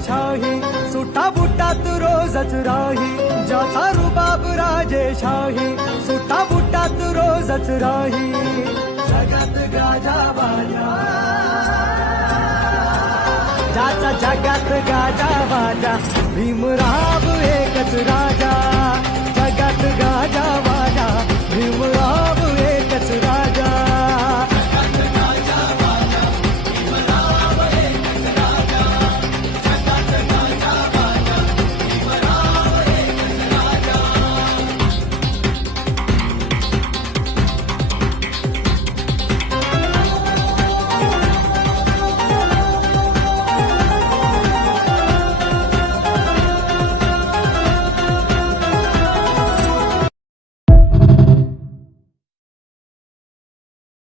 राजेशाही, सुटा बुटात रोजच राही, ज्याचा रुबाब राजेशाही, सुटा बुटात रोजच राही. जगात गाजा बाजा, ज्याचा जगात गाजा बाजा, भीमराव